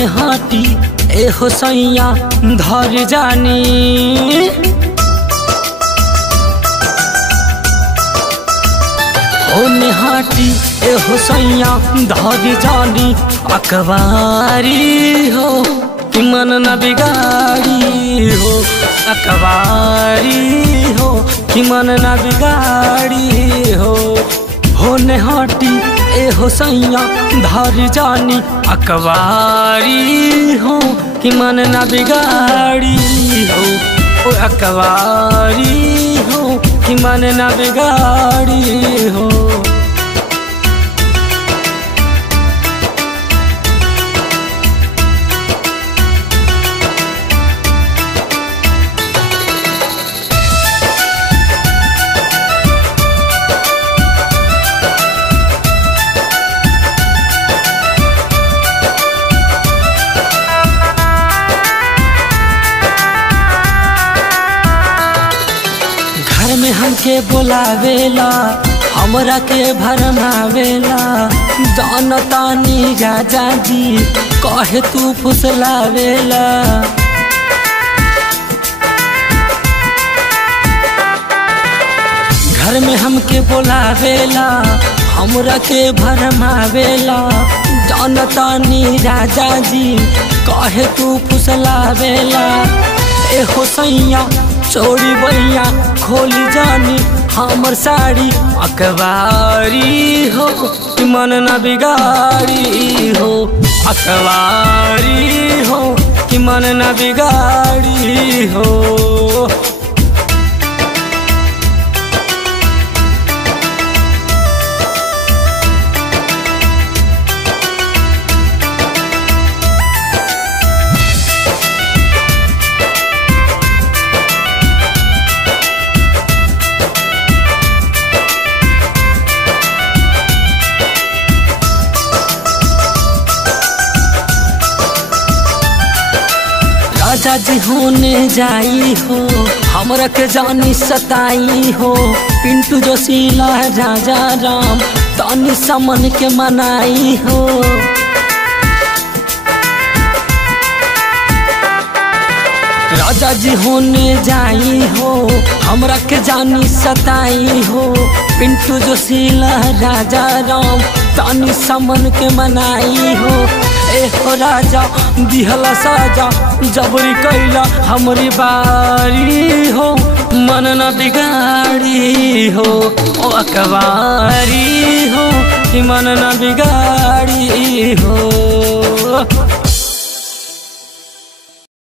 होने हाटी ए हो सैया धर जानी। होने हाटी ए हो सैया धर जानी अकबारी हो कि मन न बिगाड़ी हो। अकबारी हो कि मन न बिगाड़ी हो। होने हाटी ए हो सैया धर जानी अकबारी हो कि मन न बिगाड़ी हो। ओ अकबारी हो कि मन न बिगाड़ी हो। में हमके बोलावेला हमरा के भरमावेला। जानतानी राजा जी कहे तू फुसलावेला। घर में हमके बोलावेला हमरा के भरमावेला। जानतानी राजा जी कहे तू फुसलावेला। ए हो सैया चोरी बैया खोली जानी हमर साड़ी अकबारी हो कि मन न बिगाड़ी हो। अकबारी हो कि मन न बिगाड़ी हो। राजा जी होने जाई हो हमरा के जानी सताई हो। पिंटू जोशीला राजा राम तानी समन के मनाई हो। राजा जी होने जाई हो हमरा के जानी सताई हो। पिंटू जोशीला राजा राम तानी समन के मनाई हो। ए हो राजा दिहला साजा जबरी कैला हमरी बारी हो मन न बिगाड़ी हो। ओ अकबारी हो कि मन न बिगाड़ी हो।